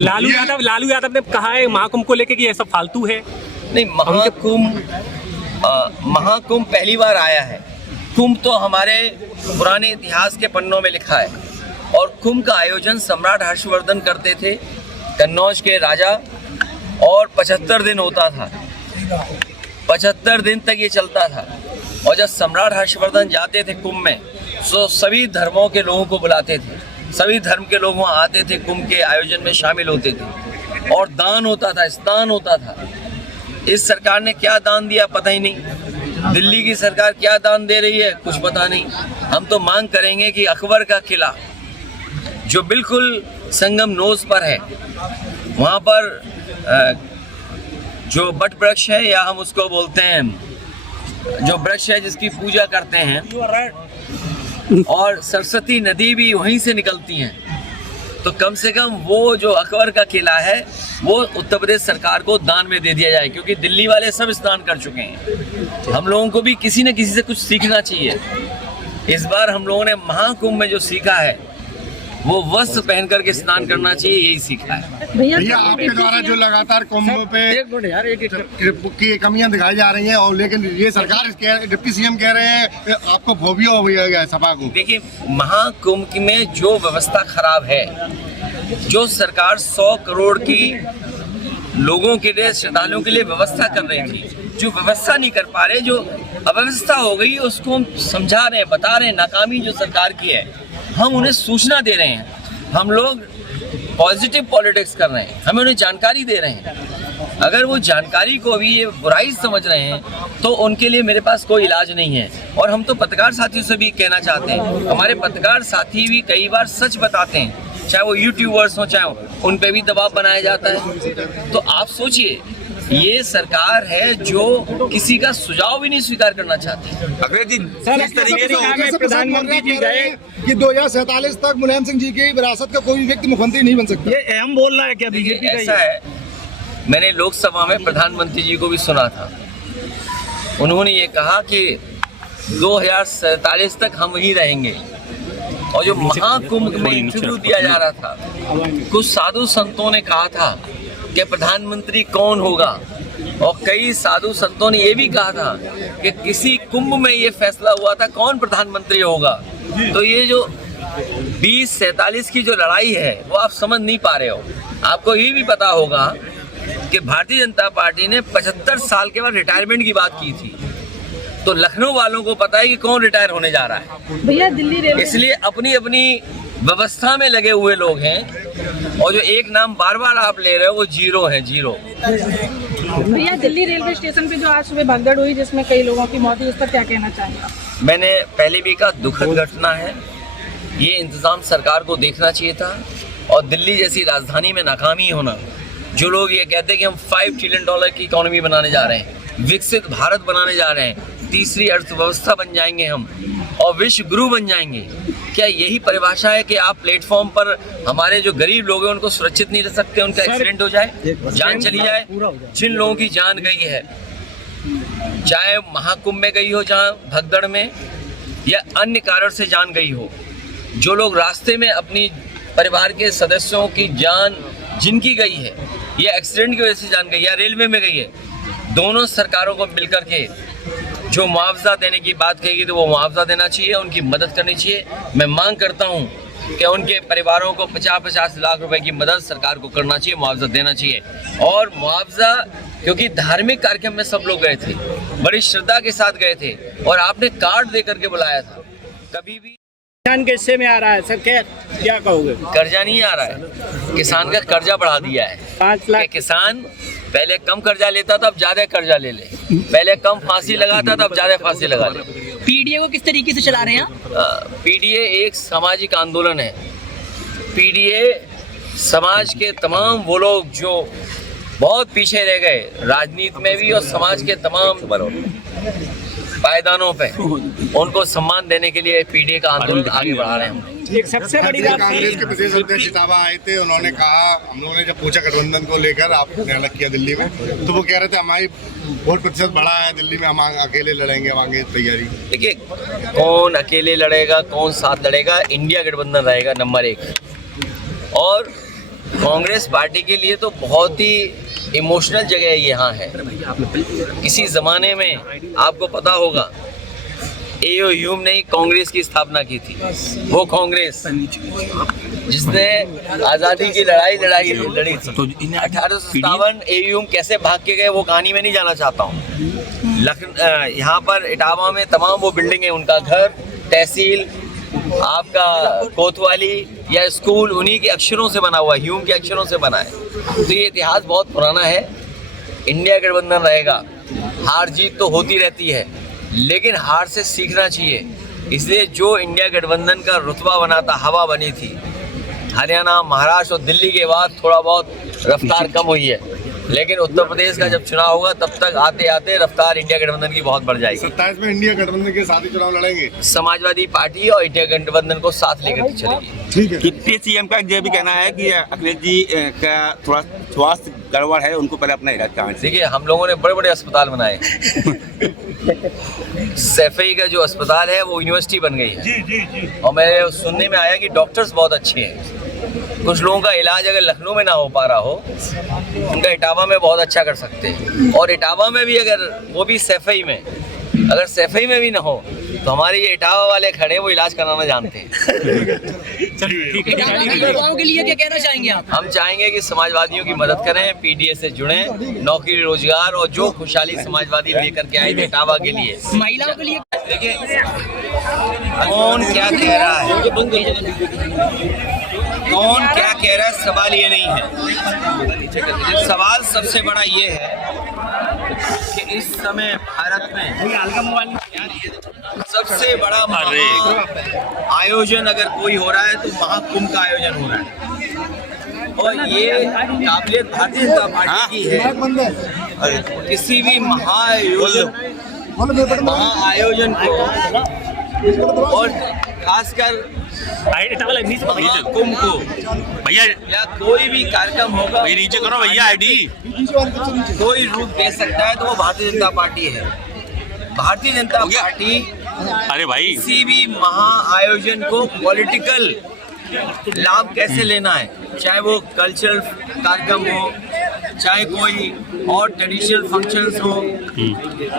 लालू यादव ने कहा है महाकुंभ को लेकर कि ये सब फालतू है। नहीं, महाकुंभ पहली बार आया है। कुंभ तो हमारे पुराने इतिहास के पन्नों में लिखा है और कुंभ का आयोजन सम्राट हर्षवर्धन करते थे, कन्नौज के राजा, और 75 दिन होता था। 75 दिन तक ये चलता था और जब सम्राट हर्षवर्धन जाते थे कुंभ में तो सभी धर्मों के लोगों को बुलाते थे, सभी धर्म के लोग वहाँ आते थे, कुंभ के आयोजन में शामिल होते थे और दान होता था, स्नान होता था। इस सरकार ने क्या दान दिया पता ही नहीं। दिल्ली की सरकार क्या दान दे रही है कुछ पता नहीं। हम तो मांग करेंगे कि अकबर का किला जो बिल्कुल संगम नोज पर है, वहाँ पर जो बट वृक्ष है, या हम उसको बोलते हैं जो वृक्ष है जिसकी पूजा करते हैं, और सरस्वती नदी भी वहीं से निकलती हैं, तो कम से कम वो जो अकबर का किला है वो उत्तर प्रदेश सरकार को दान में दे दिया जाए, क्योंकि दिल्ली वाले सब स्नान कर चुके हैं। हम लोगों को भी किसी न किसी से कुछ सीखना चाहिए। इस बार हम लोगों ने महाकुंभ में जो सीखा है वो वस्त्र पहन करके स्नान करना चाहिए, यही सीखा है। भैया आपके द्वारा जो लगातार कुंभ पे की कमियां दिखाई जा रही हैं, और लेकिन ये सरकार डिप्टी सीएम कह रहे हैं आपको फोबिया हो गया है सपा को। देखिए, महाकुंभ में जो व्यवस्था खराब है, जो सरकार 100 करोड़ की लोगों के लिए, श्रद्धालुओं के लिए व्यवस्था कर रही थी, जो व्यवस्था नहीं कर पा रहे, जो अव्यवस्था हो गई, उसको हम समझा रहे हैं, बता रहे हैं। नाकामी जो सरकार की है, हम उन्हें सूचना दे रहे हैं। हम लोग पॉजिटिव पॉलिटिक्स कर रहे हैं, हमें उन्हें जानकारी दे रहे हैं। अगर वो जानकारी को भी ये बुराई समझ रहे हैं तो उनके लिए मेरे पास कोई इलाज नहीं है। और हम तो पत्रकार साथियों से भी कहना चाहते हैं, हमारे पत्रकार साथी भी कई बार सच बताते हैं, चाहे वो यूट्यूबर्स हो, चाहे उन पे भी दबाव बनाया जाता है। तो आप सोचिए, ये सरकार है जो किसी का सुझाव भी नहीं स्वीकार करना चाहती। अग्रज जी, इस तरीके से प्रधानमंत्री जी गए कि 2047 तक मुलायम सिंह जी की विरासत का कोई व्यक्ति मुख्यमंत्री नहीं बन सकता, ये अहम बोल रहा है क्या बीजेपी का? ऐसा है, मैंने लोकसभा में प्रधानमंत्री जी को भी सुना था। उन्होंने ये कहा कि 2047 तक हम ही रहेंगे। और जो महाकुंभ में इंटरव्यू दिया जा रहा था, कुछ साधु संतों ने कहा था कि प्रधानमंत्री कौन होगा, और कई साधु संतों ने ये भी कहा था कि किसी कुंभ में ये फैसला हुआ था कौन प्रधानमंत्री होगा। तो ये जो 2047 की जो लड़ाई है वो आप समझ नहीं पा रहे हो। आपको ये भी पता होगा कि भारतीय जनता पार्टी ने 75 साल के बाद रिटायरमेंट की बात की थी, तो लखनऊ वालों को पता है कि कौन रिटायर होने जा रहा है। भैया दिल्ली रेलवे, इसलिए अपनी अपनी व्यवस्था में लगे हुए लोग हैं, और जो एक नाम बार बार आप ले रहे हो वो जीरो है, जीरो। भैया दिल्ली रेलवे स्टेशन पे जो आज सुबह भगदड़ हुई जिसमें कई लोगों की मौत हुई, उस पर क्या कहना चाहेंगे? मैंने पहले भी कहा, दुखद घटना है। ये इंतजाम सरकार को देखना चाहिए था, और दिल्ली जैसी राजधानी में नाकामी होना। जो लोग ये कहते हैं कि हम $5 ट्रिलियन की इकोनॉमी बनाने जा रहे हैं, विकसित भारत बनाने जा रहे हैं, तीसरी अर्थव्यवस्था बन जाएंगे हम और विश्व गुरु बन जाएंगे, क्या यही परिभाषा है कि आप प्लेटफॉर्म पर हमारे जो गरीब लोग हैं उनको सुरक्षित नहीं रह सकते, उनका एक्सीडेंट हो जाए, जान चली जाए? जिन लोगों की जान गई है, चाहे महाकुंभ में गई हो, जहाँ भगदड़ में, या अन्य कारण से जान गई हो, जो लोग रास्ते में अपनी परिवार के सदस्यों की जान जिनकी गई है, या एक्सीडेंट की वजह से जान गई, या रेलवे में गई है, दोनों सरकारों को मिलकर के जो मुआवजा देने की बात कहेगी तो वो मुआवजा देना चाहिए, उनकी मदद करनी चाहिए। मैं मांग करता हूं कि उनके परिवारों को 50-50 लाख रुपए की मदद सरकार को करना चाहिए, मुआवजा देना चाहिए। और मुआवजा, क्योंकि धार्मिक कार्यक्रम में सब लोग गए थे, बड़ी श्रद्धा के साथ गए थे, और आपने कार्ड दे करके बुलाया था। कभी भी किसान के हिस्से में आ रहा है सर, क्या कहोगे? कर्जा नहीं आ रहा है, किसान का कर्जा बढ़ा दिया है। 5 लाख किसान पहले कम कर्जा लेता था, अब ज्यादा कर्जा ले ले। पहले कम फांसी लगाता था, अब ज्यादा फांसी लगा ले। पीडीए को किस तरीके से चला रहे हैं? पीडीए एक सामाजिक आंदोलन है। पीडीए समाज के तमाम वो लोग जो बहुत पीछे रह गए राजनीति में भी और समाज के तमाम पायदानों पे, उनको सम्मान देने के लिए पीडीए का आंदोलन आगे बढ़ा रहे हैं। एक सबसे बड़ी बात, कांग्रेस के प्रदेश अध्यक्ष इटावा आए थे, उन्होंने कहा, हम लोगों ने जब पूछा गठबंधन को लेकर आपने अलग किया दिल्ली में, तो वो कह रहे थे हमारी वोट प्रतिशत बढ़ा है दिल्ली में, हम अकेले लड़ेंगे, हम आगे तैयारी। देखिए, कौन अकेले लड़ेगा, कौन साथ लड़ेगा, इंडिया गठबंधन रहेगा नंबर 1। और कांग्रेस पार्टी के लिए तो बहुत ही इमोशनल जगह यहाँ है। किसी ज़माने में आपको पता होगा ए.ओ. ह्यूम ने कांग्रेस की स्थापना की थी। वो कांग्रेस जिसने आज़ादी की लड़ी थी। 1857 ए.ओ. ह्यूम कैसे भाग के गए वो कहानी में नहीं जाना चाहता हूँ। यहाँ पर इटावा में तमाम वो बिल्डिंग है, उनका घर, तहसील, आपका कोतवाली या स्कूल उन्हीं के अक्षरों से बना हुआ, ह्यूम के अक्षरों से बना है। तो ये इतिहास बहुत पुराना है। इंडिया गठबंधन रहेगा, हार जीत तो होती रहती है, लेकिन हार से सीखना चाहिए। इसलिए जो इंडिया गठबंधन का रुतबा बना था, हवा बनी थी, हरियाणा, महाराष्ट्र और दिल्ली के बाद थोड़ा बहुत रफ्तार कम हुई है, लेकिन उत्तर प्रदेश का जब चुनाव होगा तब तक आते आते रफ्तार इंडिया गठबंधन की बहुत बढ़ जाएगी। 27 में इंडिया गठबंधन के साथ ही चुनाव लड़ेंगे। समाजवादी पार्टी और इंडिया गठबंधन को साथ लेकर के चलेगी। ठीक है। डिप्टी सीएम का ये भी कहना है कि अखिलेश जी का थोड़ा स्वास्थ्य गड़बड़ है, उनको पहले अपना इलाज कराएं। देखिए, हम लोगों ने बड़े बड़े अस्पताल बनाए। सैफई का जो अस्पताल है वो यूनिवर्सिटी बन गई है। और मेरे सुनने में आया कि डॉक्टर्स बहुत अच्छे हैं। कुछ लोगों का इलाज अगर लखनऊ में ना हो पा रहा हो, उनका इटावा में बहुत अच्छा कर सकते हैं। और इटावा में भी अगर वो भी सैफई में, अगर सैफई में भी ना हो तो हमारे ये इटावा वाले खड़े वो इलाज कराना जानते हैं। इटावा के युवाओं के लिए क्या कहना चाहेंगे आप? हम चाहेंगे कि समाजवादियों की मदद करें, पीडीए से जुड़ें, नौकरी रोजगार और जो खुशहाली समाजवादी लेकर के आए थे इटावा के लिए। महिलाओं के लिए देखिए, कौन क्या कह रहा है, कौन क्या कह रहा है, सवाल ये नहीं है। सवाल सबसे बड़ा ये है कि इस समय भारत में सबसे बड़ा आयोजन अगर कोई हो रहा है तो महाकुंभ का आयोजन हो रहा है। और ये काबिलियत भारतीय जनता पार्टी की है। किसी भी महाआयोजन को और खासकर कुंभ को भैया या कोई भी कार्यक्रम होगा, नीचे करो भैया आईडी, कोई रूप दे सकता है तो वो भारतीय जनता पार्टी है। भारतीय जनता पार्टी अरे भाई किसी भी महाआयोजन को पॉलिटिकल लाभ कैसे लेना है, चाहे वो कल्चरल कार्यक्रम हो, चाहे कोई और ट्रेडिशनल फंक्शंस हो,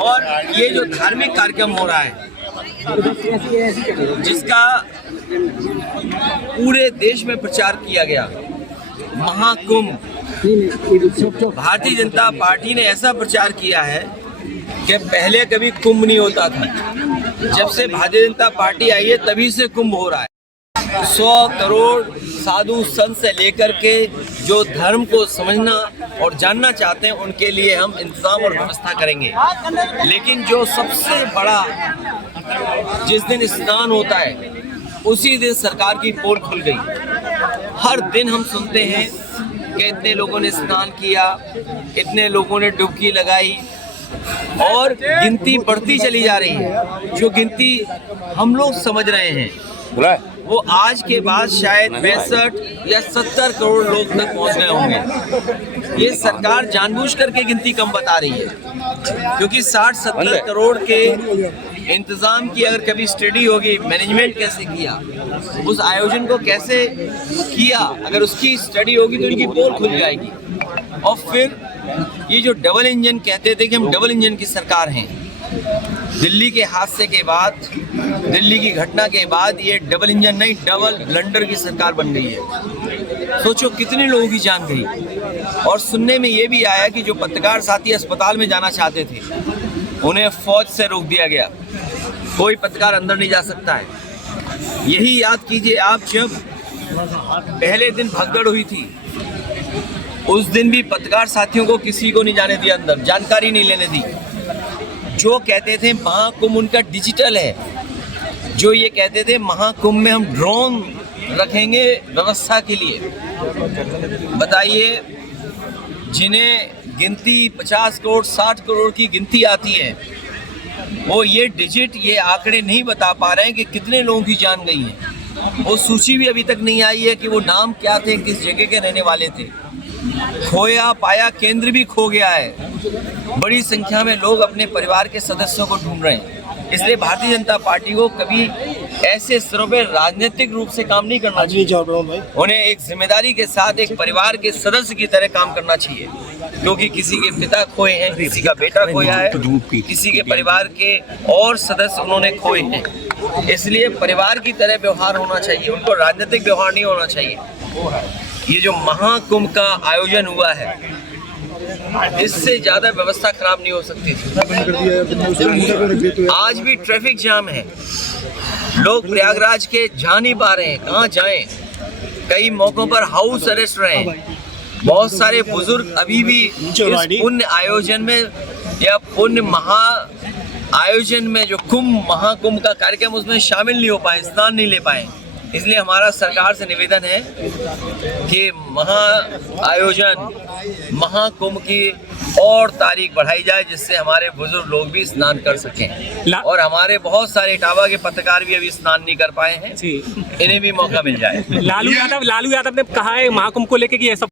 और ये जो धार्मिक कार्यक्रम हो रहा है जिसका पूरे देश में प्रचार किया गया, महाकुंभ, भारतीय जनता पार्टी ने ऐसा प्रचार किया है कि पहले कभी कुंभ नहीं होता था। जब से भारतीय जनता पार्टी आई है तभी से कुंभ हो रहा है। 100 करोड़ साधु संत से लेकर के जो धर्म को समझना और जानना चाहते हैं उनके लिए हम इंतजाम और व्यवस्था करेंगे। लेकिन जो सबसे बड़ा जिस दिन स्नान होता है उसी दिन सरकार की पोल खुल गई। हर दिन हम सुनते हैं कि इतने लोगों ने स्नान किया, इतने लोगों ने डुबकी लगाई, और गिनती बढ़ती चली जा रही है। जो गिनती हम लोग समझ रहे हैं वो आज के बाद शायद 65 या 70 करोड़ लोग तक पहुंच गए होंगे। ये सरकार जानबूझ करके गिनती कम बता रही है, क्योंकि 60-70 करोड़ के इंतजाम की अगर कभी स्टडी होगी, मैनेजमेंट कैसे किया, उस आयोजन को कैसे किया, अगर उसकी स्टडी होगी तो इनकी पोल खुल जाएगी। और फिर ये जो डबल इंजन कहते थे कि हम डबल इंजन की सरकार हैं, दिल्ली के हादसे के बाद, दिल्ली की घटना के बाद ये डबल इंजन नहीं डबल ब्लंडर की सरकार बन गई है। सोचो कितने लोगों की जान गई। और सुनने में ये भी आया कि जो पत्रकार साथी अस्पताल में जाना चाहते थे उन्हें फौज से रोक दिया गया, कोई पत्रकार अंदर नहीं जा सकता है। यही याद कीजिए आप, जब पहले दिन भगदड़ हुई थी उस दिन भी पत्रकार साथियों को किसी को नहीं जाने दिया अंदर, जानकारी नहीं लेने दी। जो कहते थे महाकुंभ उनका डिजिटल है, जो ये कहते थे महाकुंभ में हम ड्रोन रखेंगे व्यवस्था के लिए। बताइए, जिन्हें गिनती 50 करोड़ 60 करोड़ की गिनती आती है वो ये डिजिट, ये आंकड़े नहीं बता पा रहे हैं कि कितने लोगों की जान गई है। वो सूची भी अभी तक नहीं आई है कि वो नाम क्या थे, किस जगह के रहने वाले थे। खोया पाया केंद्र भी खो गया है। बड़ी संख्या में लोग अपने परिवार के सदस्यों को ढूंढ रहे हैं। इसलिए भारतीय जनता पार्टी को कभी ऐसे स्तरों पे राजनीतिक रूप से काम नहीं करना चाहिए। उन्हें एक जिम्मेदारी के साथ एक परिवार के सदस्य की तरह काम करना चाहिए, क्योंकि किसी के पिता खोए हैं, किसी का बेटा खोया है, किसी के परिवार के और सदस्य उन्होंने खोए हैं। इसलिए परिवार की तरह व्यवहार होना चाहिए, उनको राजनीतिक व्यवहार नहीं होना चाहिए। ये जो महाकुंभ का आयोजन हुआ है, इससे ज्यादा व्यवस्था खराब नहीं हो सकती थी। आज भी ट्रैफिक जाम है, लोग प्रयागराज के जा नहीं पा रहे हैं, कहाँ जाएं? कई मौकों पर हाउस अरेस्ट रहे हैं। बहुत सारे बुजुर्ग अभी भी इस पुण्य आयोजन में या पुण्य महा आयोजन में जो महाकुंभ का कार्यक्रम उसमें शामिल नहीं हो पाए, स्नान नहीं ले पाए। इसलिए हमारा सरकार से निवेदन है कि महाकुंभ की और तारीख बढ़ाई जाए, जिससे हमारे बुजुर्ग लोग भी स्नान कर सकें। और हमारे बहुत सारे इटावा के पत्रकार भी अभी स्नान नहीं कर पाए हैं, इन्हें भी मौका मिल जाए। लालू यादव ने कहा है महाकुंभ को लेकर कि ऐसा